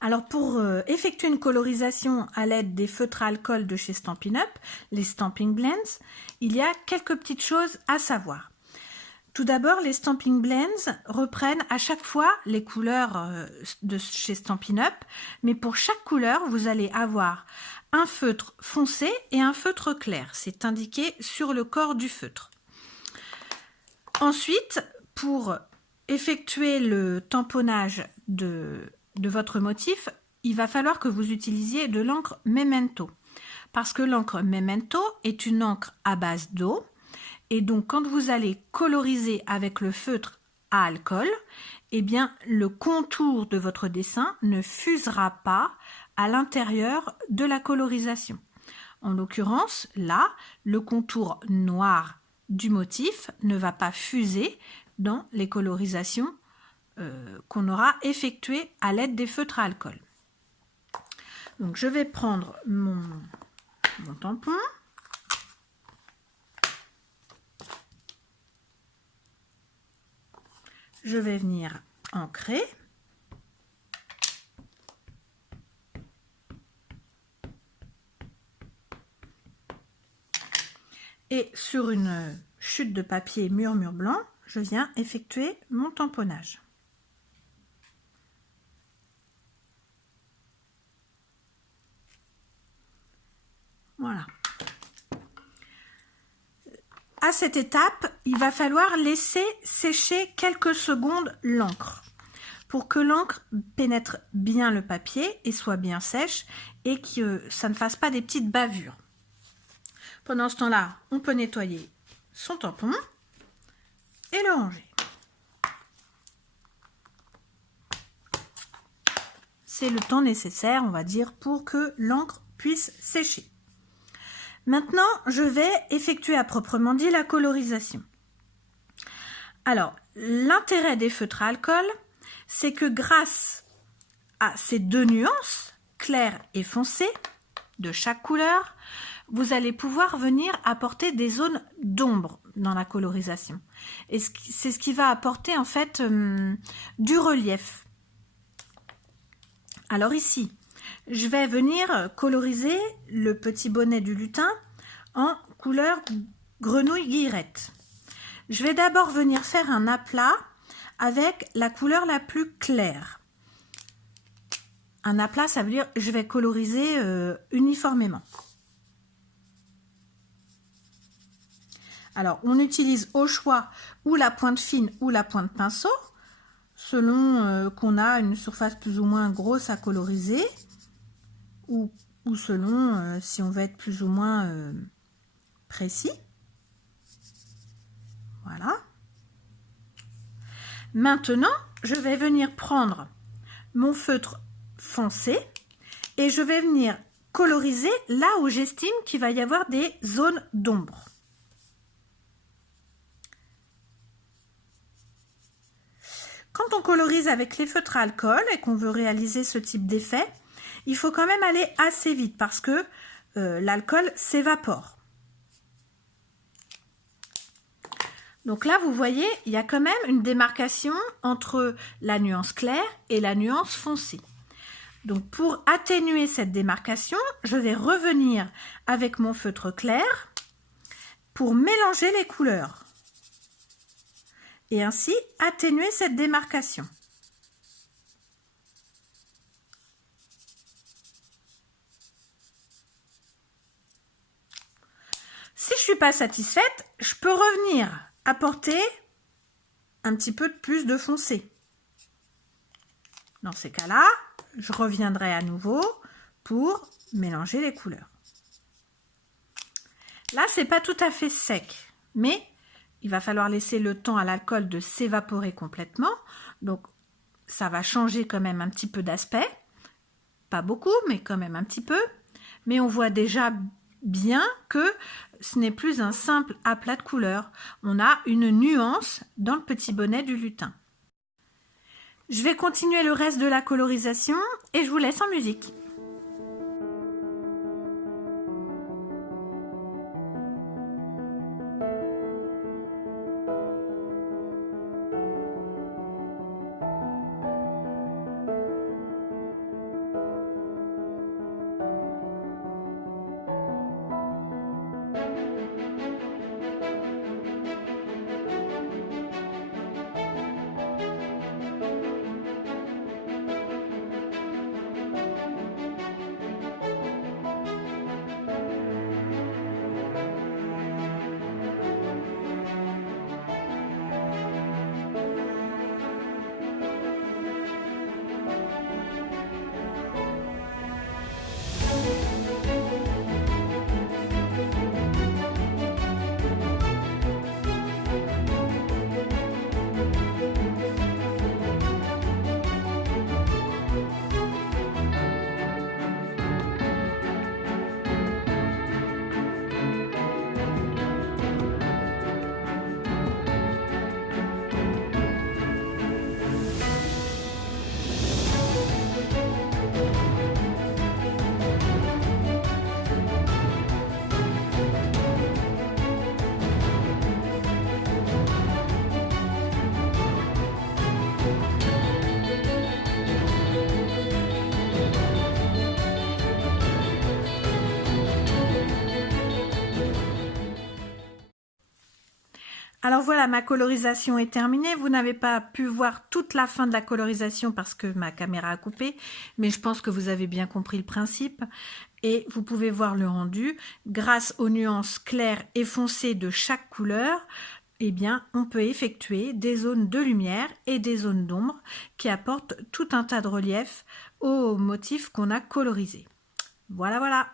Alors pour effectuer une colorisation à l'aide des feutres à alcool de chez Stampin' Up, les Stamping Blends, il y a quelques petites choses à savoir. Tout d'abord, les Stamping Blends reprennent à chaque fois les couleurs de chez Stampin' Up, mais pour chaque couleur, vous allez avoir un feutre foncé et un feutre clair. C'est indiqué sur le corps du feutre. Ensuite, pour effectuer le tamponnage de votre motif, il va falloir que vous utilisiez de l'encre Memento. Parce que l'encre Memento est une encre à base d'eau. Et donc, quand vous allez coloriser avec le feutre à alcool, eh bien, le contour de votre dessin ne fusera pas à l'intérieur de la colorisation. En l'occurrence, là, le contour noir du motif ne va pas fuser dans les colorisations qu'on aura effectuées à l'aide des feutres à alcool. Donc, je vais prendre mon tampon. Je vais venir ancrer. Et sur une chute de papier murmure blanc, je viens effectuer mon tamponnage. Voilà. À cette étape, il va falloir laisser sécher quelques secondes l'encre pour que l'encre pénètre bien le papier et soit bien sèche et que ça ne fasse pas des petites bavures. Pendant ce temps-là, on peut nettoyer son tampon et le ranger. C'est le temps nécessaire, on va dire, pour que l'encre puisse sécher. Maintenant, je vais effectuer à proprement dit la colorisation. Alors, l'intérêt des feutres à alcool, c'est que grâce à ces deux nuances, clair et foncé, de chaque couleur, vous allez pouvoir venir apporter des zones d'ombre dans la colorisation. Et c'est ce qui va apporter en fait du relief. Alors ici, je vais venir coloriser le petit bonnet du lutin en couleur grenouille guillerette. Je vais d'abord venir faire un aplat avec la couleur la plus claire. Un aplat, ça veut dire je vais coloriser uniformément. Alors, on utilise au choix ou la pointe fine ou la pointe pinceau, selon qu'on a une surface plus ou moins grosse à coloriser, ou selon si on veut être plus ou moins précis. Voilà. Maintenant, je vais venir prendre mon feutre foncé et je vais venir coloriser là où j'estime qu'il va y avoir des zones d'ombre. Quand on colorise avec les feutres à alcool et qu'on veut réaliser ce type d'effet, il faut quand même aller assez vite parce que l'alcool s'évapore. Donc là, vous voyez, il y a quand même une démarcation entre la nuance claire et la nuance foncée. Donc pour atténuer cette démarcation, je vais revenir avec mon feutre clair pour mélanger les couleurs et ainsi atténuer cette démarcation. Si je ne suis pas satisfaite, je peux revenir apporter un petit peu plus de foncé. Dans ces cas-là, je reviendrai à nouveau pour mélanger les couleurs. Là, c'est pas tout à fait sec, mais il va falloir laisser le temps à l'alcool de s'évaporer complètement. Donc, ça va changer quand même un petit peu d'aspect. Pas beaucoup, mais quand même un petit peu. Mais on voit déjà bien que ce n'est plus un simple aplat de couleurs. On a une nuance dans le petit bonnet du lutin. Je vais continuer le reste de la colorisation et je vous laisse en musique. Alors voilà, ma colorisation est terminée. Vous n'avez pas pu voir toute la fin de la colorisation parce que ma caméra a coupé, mais je pense que vous avez bien compris le principe. Et vous pouvez voir le rendu. Grâce aux nuances claires et foncées de chaque couleur, eh bien, on peut effectuer des zones de lumière et des zones d'ombre qui apportent tout un tas de relief au motif qu'on a colorisé. Voilà, voilà.